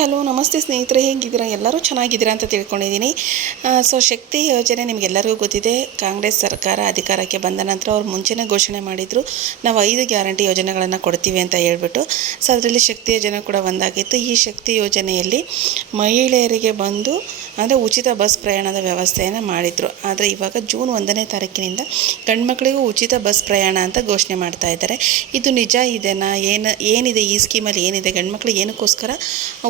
Hello ನಮಸ್ತೆ ಸ್ನೇಹಿತರೆ, ಹೇಗಿದ್ದೀರಾ? ಎಲ್ಲರೂ ಚೆನ್ನಾಗಿದ್ದೀರಾ ಅಂತ ತಿಳ್ಕೊಂಡಿದ್ದೀನಿ. ಶಕ್ತಿ ಯೋಜನೆ ನಿಮಗೆಲ್ಲರಿಗೂ ಗೊತ್ತಿದೆ. ಕಾಂಗ್ರೆಸ್ ಸರ್ಕಾರ ಅಧಿಕಾರಕ್ಕೆ ಬಂದ ನಂತರ ಅವ್ರು ಮುಂಚೆನೇ ಘೋಷಣೆ ಮಾಡಿದರು, ನಾವು 5 ಗ್ಯಾರಂಟಿ ಯೋಜನೆಗಳನ್ನು ಕೊಡ್ತೀವಿ ಅಂತ ಹೇಳ್ಬಿಟ್ಟು. ಅದರಲ್ಲಿ ಶಕ್ತಿ ಯೋಜನೆ ಕೂಡ ಒಂದಾಗಿತ್ತು. ಈ ಶಕ್ತಿ ಯೋಜನೆಯಲ್ಲಿ ಮಹಿಳೆಯರಿಗೆ ಬಂದು ಅಂದರೆ ಉಚಿತ ಬಸ್ ಪ್ರಯಾಣದ ವ್ಯವಸ್ಥೆಯನ್ನು ಮಾಡಿದರು. ಆದರೆ ಇವಾಗ ಜೂನ್ 1ನೇ ತಾರೀಕಿನಿಂದ ಗಂಡು ಮಕ್ಕಳಿಗೂ ಉಚಿತ ಬಸ್ ಪ್ರಯಾಣ ಅಂತ ಘೋಷಣೆ ಮಾಡ್ತಾ ಇದ್ದಾರೆ. ಇದು ನಿಜ ಇದೆನಾ? ಏನಿದೆ ಈ ಸ್ಕೀಮಲ್ಲಿ? ಏನಿದೆ ಗಂಡು ಮಕ್ಕಳಿಗೆ ಏನಕ್ಕೋಸ್ಕರ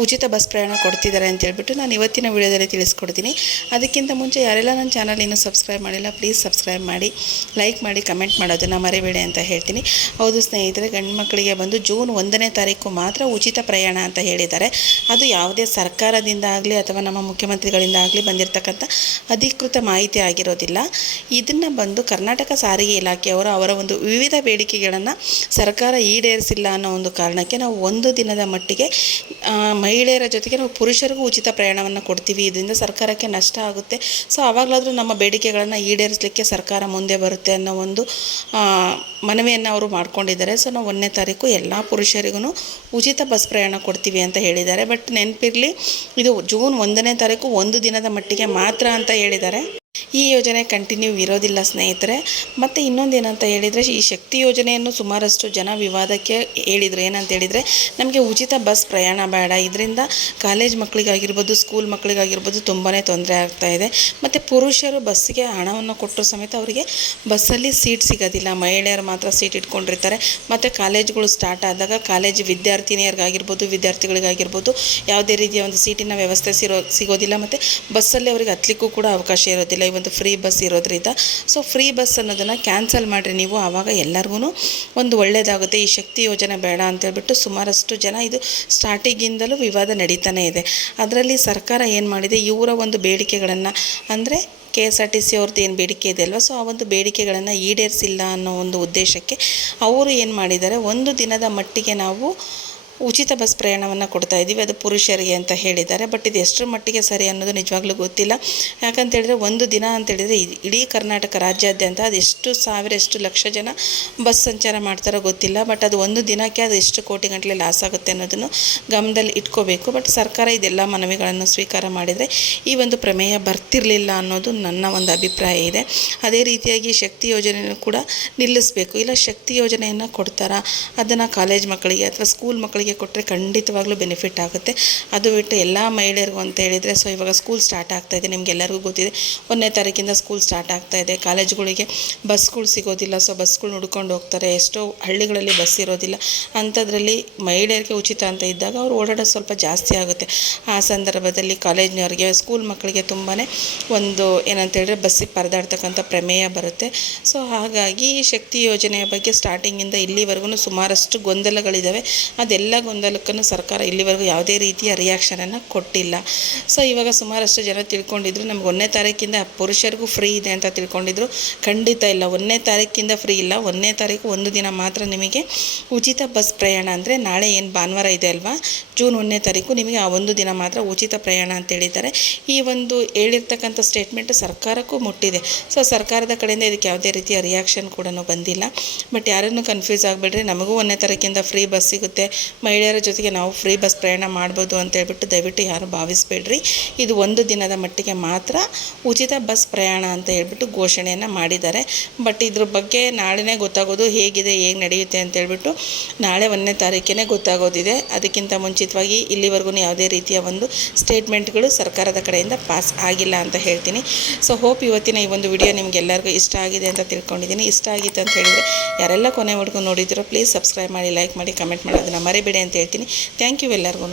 ಉಚಿತ ಬಸ್ ಪ್ರಯಾಣ ಕೊಡ್ತಿದ್ದಾರೆ ಅಂತ ಹೇಳ್ಬಿಟ್ಟು ನಾನು ಇವತ್ತಿನ ವಿಡಿಯೋದಲ್ಲಿ ತಿಳಿಸ್ಕೊಡ್ತೀನಿ. ಅದಕ್ಕಿಂತ ಮುಂಚೆ ಯಾರೆಲ್ಲ ನನ್ನ ಚಾನಲ್ ಇನ್ನೂ ಸಬ್ಸ್ಕ್ರೈಬ್ ಮಾಡಿಲ್ಲ, ಪ್ಲೀಸ್ ಸಬ್ಸ್ಕ್ರೈಬ್ ಮಾಡಿ, ಲೈಕ್ ಮಾಡಿ, ಕಮೆಂಟ್ ಮಾಡೋದನ್ನು ಮರಿಬೇಡಿ ಅಂತ ಹೇಳ್ತೀನಿ. ಹೌದು ಸ್ನೇಹಿತರೆ, ಗಂಡು ಮಕ್ಕಳಿಗೆ ಬಂದು ಜೂನ್ 1ನೇ ತಾರೀಕು ಮಾತ್ರ ಉಚಿತ ಪ್ರಯಾಣ ಅಂತ ಹೇಳಿದ್ದಾರೆ. ಅದು ಯಾವುದೇ ಸರ್ಕಾರದಿಂದ ಆಗಲಿ ಅಥವಾ ನಮ್ಮ ಮುಖ್ಯಮಂತ್ರಿಗಳಿಂದ ಆಗಲಿ ಬಂದಿರತಕ್ಕಂಥ ಅಧಿಕೃತ ಮಾಹಿತಿ ಆಗಿರೋದಿಲ್ಲ. ಇದನ್ನು ಬಂದು ಕರ್ನಾಟಕ ಸಾರಿಗೆ ಇಲಾಖೆಯವರು ಅವರ ಒಂದು ವಿವಿಧ ಬೇಡಿಕೆಗಳನ್ನು ಸರ್ಕಾರ ಈಡೇರಿಸಿಲ್ಲ ಅನ್ನೋ ಒಂದು ಕಾರಣಕ್ಕೆ ನಾವು ಒಂದು ದಿನದ ಮಟ್ಟಿಗೆ ಮಹಿಳೆಯರ ಜೊತೆಗೆ ನಾವು ಪುರುಷರಿಗೂ ಉಚಿತ ಪ್ರಯಾಣವನ್ನು ಕೊಡ್ತೀವಿ, ಇದರಿಂದ ಸರ್ಕಾರಕ್ಕೆ ನಷ್ಟ ಆಗುತ್ತೆ, ಸೊ ಆವಾಗಲಾದರೂ ನಮ್ಮ ಬೇಡಿಕೆಗಳನ್ನು ಈಡೇರಿಸಲಿಕ್ಕೆ ಸರ್ಕಾರ ಮುಂದೆ ಬರುತ್ತೆ ಅನ್ನೋ ಒಂದು ಮನವಿಯನ್ನು ಅವರು ಮಾಡ್ಕೊಂಡಿದ್ದಾರೆ. ಸೊ ನಾವು 1ನೇ ತಾರೀಕು ಎಲ್ಲ ಪುರುಷರಿಗೂ ಉಚಿತ ಬಸ್ ಪ್ರಯಾಣ ಕೊಡ್ತೀವಿ ಅಂತ ಹೇಳಿದ್ದಾರೆ. ಬಟ್ ನೆನಪಿರಲಿ, ಇದು ಜೂನ್ 1ನೇ ತಾರೀಕು ಒಂದು ದಿನದ ಮಟ್ಟಿಗೆ ಮಾತ್ರ ಅಂತ ಹೇಳಿದ್ದಾರೆ. ಈ ಯೋಜನೆ ಕಂಟಿನ್ಯೂ ಇರೋದಿಲ್ಲ ಸ್ನೇಹಿತರೆ. ಮತ್ತು ಇನ್ನೊಂದು ಏನಂತ ಹೇಳಿದರೆ, ಈ ಶಕ್ತಿ ಯೋಜನೆಯನ್ನು ಸುಮಾರಷ್ಟು ಜನ ವಿವಾದಕ್ಕೆ ಹೇಳಿದರು. ಏನಂತ ಹೇಳಿದರೆ, ನಮಗೆ ಉಚಿತ ಬಸ್ ಪ್ರಯಾಣ ಬೇಡ, ಇದರಿಂದ ಕಾಲೇಜ್ ಮಕ್ಕಳಿಗಾಗಿರ್ಬೋದು, ಸ್ಕೂಲ್ ಮಕ್ಕಳಿಗಾಗಿರ್ಬೋದು ತುಂಬಾ ತೊಂದರೆ ಆಗ್ತಾಯಿದೆ. ಮತ್ತು ಪುರುಷರು ಬಸ್ಸಿಗೆ ಹಣವನ್ನು ಕೊಟ್ಟರು ಸಮೇತ ಅವರಿಗೆ ಬಸ್ಸಲ್ಲಿ ಸೀಟ್ ಸಿಗೋದಿಲ್ಲ, ಮಹಿಳೆಯರು ಮಾತ್ರ ಸೀಟ್ ಇಟ್ಕೊಂಡಿರ್ತಾರೆ. ಮತ್ತು ಕಾಲೇಜ್ಗಳು ಸ್ಟಾರ್ಟ್ ಆದಾಗ ಕಾಲೇಜ್ ವಿದ್ಯಾರ್ಥಿನಿಯರಿಗಾಗಿರ್ಬೋದು, ವಿದ್ಯಾರ್ಥಿಗಳಿಗಾಗಿರ್ಬೋದು ಯಾವುದೇ ರೀತಿಯ ಒಂದು ಸೀಟಿನ ವ್ಯವಸ್ಥೆ ಸಿಗೋದಿಲ್ಲ. ಮತ್ತು ಬಸ್ಸಲ್ಲಿ ಅವರಿಗೆ ಹತ್ತಲಿಕ್ಕೂ ಕೂಡ ಅವಕಾಶ ಇರೋದಿಲ್ಲ, ಈ ಒಂದು ಫ್ರೀ ಬಸ್ ಇರೋದ್ರಿಂದ. ಸೊ ಫ್ರೀ ಬಸ್ ಅನ್ನೋದನ್ನು ಕ್ಯಾನ್ಸಲ್ ಮಾಡಿರಿ ನೀವು, ಆವಾಗ ಎಲ್ಲರಿಗೂ ಒಂದು ಒಳ್ಳೆಯದಾಗುತ್ತೆ. ಈ ಶಕ್ತಿ ಯೋಜನೆ ಬೇಡ ಅಂತೇಳ್ಬಿಟ್ಟು ಸುಮಾರಷ್ಟು ಜನ, ಇದು ಸ್ಟಾರ್ಟಿಂಗಿಂದಲೂ ವಿವಾದ ನಡೀತಾನೆ ಇದೆ. ಅದರಲ್ಲಿ ಸರ್ಕಾರ ಏನು ಮಾಡಿದೆ, ಇವರ ಒಂದು ಬೇಡಿಕೆಗಳನ್ನು ಅಂದರೆ KSRTC ಅವ್ರದ್ದು ಏನು ಬೇಡಿಕೆ ಇದೆ ಅಲ್ವಾ, ಸೊ ಆ ಒಂದು ಬೇಡಿಕೆಗಳನ್ನು ಈಡೇರಿಸಿಲ್ಲ ಅನ್ನೋ ಒಂದು ಉದ್ದೇಶಕ್ಕೆ ಅವರು ಏನು ಮಾಡಿದ್ದಾರೆ, ಒಂದು ದಿನದ ಮಟ್ಟಿಗೆ ನಾವು ಉಚಿತ ಬಸ್ ಪ್ರಯಾಣವನ್ನು ಕೊಡ್ತಾ ಇದ್ದೀವಿ, ಅದು ಪುರುಷರಿಗೆ ಅಂತ ಹೇಳಿದ್ದಾರೆ. ಬಟ್ ಇದು ಎಷ್ಟರ ಮಟ್ಟಿಗೆ ಸರಿ ಅನ್ನೋದು ನಿಜವಾಗ್ಲೂ ಗೊತ್ತಿಲ್ಲ. ಯಾಕಂತೇಳಿದ್ರೆ ಒಂದು ದಿನ ಅಂತೇಳಿದರೆ ಇಡೀ ಕರ್ನಾಟಕ ರಾಜ್ಯಾದ್ಯಂತ ಅದೆಷ್ಟು ಸಾವಿರ ಎಷ್ಟು ಲಕ್ಷ ಜನ ಬಸ್ ಸಂಚಾರ ಮಾಡ್ತಾರೋ ಗೊತ್ತಿಲ್ಲ. ಬಟ್ ಅದು ಒಂದು ದಿನಕ್ಕೆ ಅದು ಎಷ್ಟು ಕೋಟಿ ಗಂಟಲೆ ಲಾಸ್ ಆಗುತ್ತೆ ಅನ್ನೋದನ್ನು ಗಮನದಲ್ಲಿ ಇಟ್ಕೋಬೇಕು. ಬಟ್ ಸರ್ಕಾರ ಇದೆಲ್ಲ ಮನವಿಗಳನ್ನು ಸ್ವೀಕಾರ ಮಾಡಿದರೆ ಈ ಒಂದು ಪ್ರಮೇಯ ಬರ್ತಿರಲಿಲ್ಲ ಅನ್ನೋದು ನನ್ನ ಒಂದು ಅಭಿಪ್ರಾಯ ಇದೆ. ಅದೇ ರೀತಿಯಾಗಿ ಶಕ್ತಿ ಯೋಜನೆಯನ್ನು ಕೂಡ ನಿಲ್ಲಿಸಬೇಕು. ಇಲ್ಲ ಶಕ್ತಿ ಯೋಜನೆಯನ್ನು ಕೊಡ್ತಾರಾ, ಅದನ್ನು ಕಾಲೇಜ್ ಮಕ್ಕಳಿಗೆ ಅಥವಾ ಸ್ಕೂಲ್ ಮಕ್ಕಳಿಗೆ ಕೊಟ್ಟರೆ ಖಂಡಿತವಾಗ್ಲೂ ಬೆನಿಫಿಟ್ ಆಗುತ್ತೆ. ಅದು ಬಿಟ್ಟು ಎಲ್ಲ ಮಹಿಳೆಯರಿಗೂ ಅಂತ ಹೇಳಿದರೆ, ಸೊ ಇವಾಗ ಸ್ಕೂಲ್ ಸ್ಟಾರ್ಟ್ ಆಗ್ತಾಯಿದೆ, ನಿಮಗೆಲ್ಲರಿಗೂ ಗೊತ್ತಿದೆ 1ನೇ ತಾರೀಕಿಂದ ಸ್ಕೂಲ್ ಸ್ಟಾರ್ಟ್ ಆಗ್ತಾಯಿದೆ. ಕಾಲೇಜ್ಗಳಿಗೆ ಬಸ್ಗಳು ಸಿಗೋದಿಲ್ಲ, ಸೊ ಬಸ್ಗಳು ಹುಡ್ಕೊಂಡು ಹೋಗ್ತಾರೆ. ಎಷ್ಟೋ ಹಳ್ಳಿಗಳಲ್ಲಿ ಬಸ್ ಇರೋದಿಲ್ಲ. ಅಂಥದ್ರಲ್ಲಿ ಮಹಿಳೆಯರಿಗೆ ಉಚಿತ ಅಂತ ಇದ್ದಾಗ ಅವ್ರು ಓಡಾಡೋದು ಸ್ವಲ್ಪ ಜಾಸ್ತಿ ಆಗುತ್ತೆ. ಆ ಸಂದರ್ಭದಲ್ಲಿ ಕಾಲೇಜ್ನವ್ರಿಗೆ, ಸ್ಕೂಲ್ ಮಕ್ಕಳಿಗೆ ತುಂಬಾ ಒಂದು ಏನಂತ ಹೇಳಿದ್ರೆ ಬಸ್ಸಿಗೆ ಪರದಾಡ್ತಕ್ಕಂಥ ಪ್ರಮೇಯ ಬರುತ್ತೆ. ಸೊ ಹಾಗಾಗಿ ಈ ಶಕ್ತಿ ಯೋಜನೆಯ ಬಗ್ಗೆ ಸ್ಟಾರ್ಟಿಂಗಿಂದ ಇಲ್ಲಿವರೆಗೂ ಸುಮಾರಷ್ಟು ಗೊಂದಲಗಳಿದ್ದಾವೆ. ಅದೆಲ್ಲ ಗೊಂದಲಕ್ಕೂ ಸರ್ಕಾರ ಇಲ್ಲಿವರೆಗೂ ಯಾವುದೇ ರೀತಿಯ ರಿಯಾಕ್ಷನನ್ನು ಕೊಟ್ಟಿಲ್ಲ. ಸೊ ಇವಾಗ ಸುಮಾರಷ್ಟು ಜನ ತಿಳ್ಕೊಂಡಿದ್ರು, ನಮ್ಗೆ 1ನೇ ತಾರೀಕಿಂದ ಪುರುಷರಿಗೂ ಫ್ರೀ ಇದೆ ಅಂತ ತಿಳ್ಕೊಂಡಿದ್ರು. ಖಂಡಿತ ಇಲ್ಲ, 1ನೇ ತಾರೀಕಿಂದ ಫ್ರೀ ಇಲ್ಲ. 1ನೇ ತಾರೀಕು ಒಂದು ದಿನ ಮಾತ್ರ ನಿಮಗೆ ಉಚಿತ ಬಸ್ ಪ್ರಯಾಣ. ಅಂದರೆ ನಾಳೆ ಏನು ಭಾನುವಾರ ಇದೆ ಅಲ್ವಾ, ಜೂನ್ 1ನೇ ತಾರೀಕು ನಿಮಗೆ ಆ ಒಂದು ದಿನ ಮಾತ್ರ ಉಚಿತ ಪ್ರಯಾಣ ಅಂತ ಹೇಳಿದ್ದಾರೆ. ಈ ಒಂದು ಹೇಳಿರ್ತಕ್ಕಂಥ ಸ್ಟೇಟ್ಮೆಂಟ್ ಸರ್ಕಾರಕ್ಕೂ ಮುಟ್ಟಿದೆ. ಸೊ ಸರ್ಕಾರದ ಕಡೆಯಿಂದ ಇದಕ್ಕೆ ಯಾವುದೇ ರೀತಿಯ ರಿಯಾಕ್ಷನ್ ಕೂಡ ಬಂದಿಲ್ಲ. ಬಟ್ ಯಾರನ್ನು ಕನ್ಫ್ಯೂಸ್ ಆಗಿಬಿಡ್ರಿ, ನಮಗೂ 1ನೇ ತಾರೀಕಿಂದ ಫ್ರೀ ಬಸ್ ಸಿಗುತ್ತೆ, ಮಹಿಳೆಯರ ಜೊತೆಗೆ ನಾವು ಫ್ರೀ ಬಸ್ ಪ್ರಯಾಣ ಮಾಡ್ಬೋದು ಅಂತ ಹೇಳ್ಬಿಟ್ಟು ದಯವಿಟ್ಟು ಯಾರು ಭಾವಿಸಬೇಡ್ರಿ. ಇದು ಒಂದು ದಿನದ ಮಟ್ಟಿಗೆ ಮಾತ್ರ ಉಚಿತ ಬಸ್ ಪ್ರಯಾಣ ಅಂತ ಹೇಳ್ಬಿಟ್ಟು ಘೋಷಣೆಯನ್ನು ಮಾಡಿದ್ದಾರೆ. ಬಟ್ ಇದ್ರ ಬಗ್ಗೆ ನಾಳೆನೇ ಗೊತ್ತಾಗೋದು, ಹೇಗಿದೆ ಹೇಗೆ ನಡೆಯುತ್ತೆ ಅಂತ ಹೇಳ್ಬಿಟ್ಟು ನಾಳೆ 1ನೇ ತಾರೀಕಿನೇ ಗೊತ್ತಾಗೋದಿದೆ. ಅದಕ್ಕಿಂತ ಮುಂಚಿತವಾಗಿ ಇಲ್ಲಿವರೆಗೂ ಯಾವುದೇ ರೀತಿಯ ಒಂದು ಸ್ಟೇಟ್ಮೆಂಟ್ಗಳು ಸರ್ಕಾರದ ಕಡೆಯಿಂದ ಪಾಸ್ ಆಗಿಲ್ಲ ಅಂತ ಹೇಳ್ತೀನಿ. ಸೊ ಹೋಪ್ ಇವತ್ತಿನ ಈ ಒಂದು ವಿಡಿಯೋ ನಿಮಗೆಲ್ಲರಿಗೂ ಇಷ್ಟ ಆಗಿದೆ ಅಂತ ತಿಳ್ಕೊಂಡಿದ್ದೀನಿ. ಇಷ್ಟ ಆಗಿತ್ತು ಅಂತ ಹೇಳಿದರೆ ಯಾರೆಲ್ಲ ಕೊನೆವರೆಗೂ ನೋಡಿದಿರೋ ಪ್ಲೀಸ್ ಸಬ್ಸ್ಕ್ರೈಬ್ ಮಾಡಿ, ಲೈಕ್ ಮಾಡಿ, ಕಮೆಂಟ್ ಮಾಡೋದನ್ನು ಮರಿಬೇಡಿ ಅಂತ ಹೇಳ್ತೀನಿ. ಥ್ಯಾಂಕ್ ಯು ಎಲ್ಲರಿಗೂ.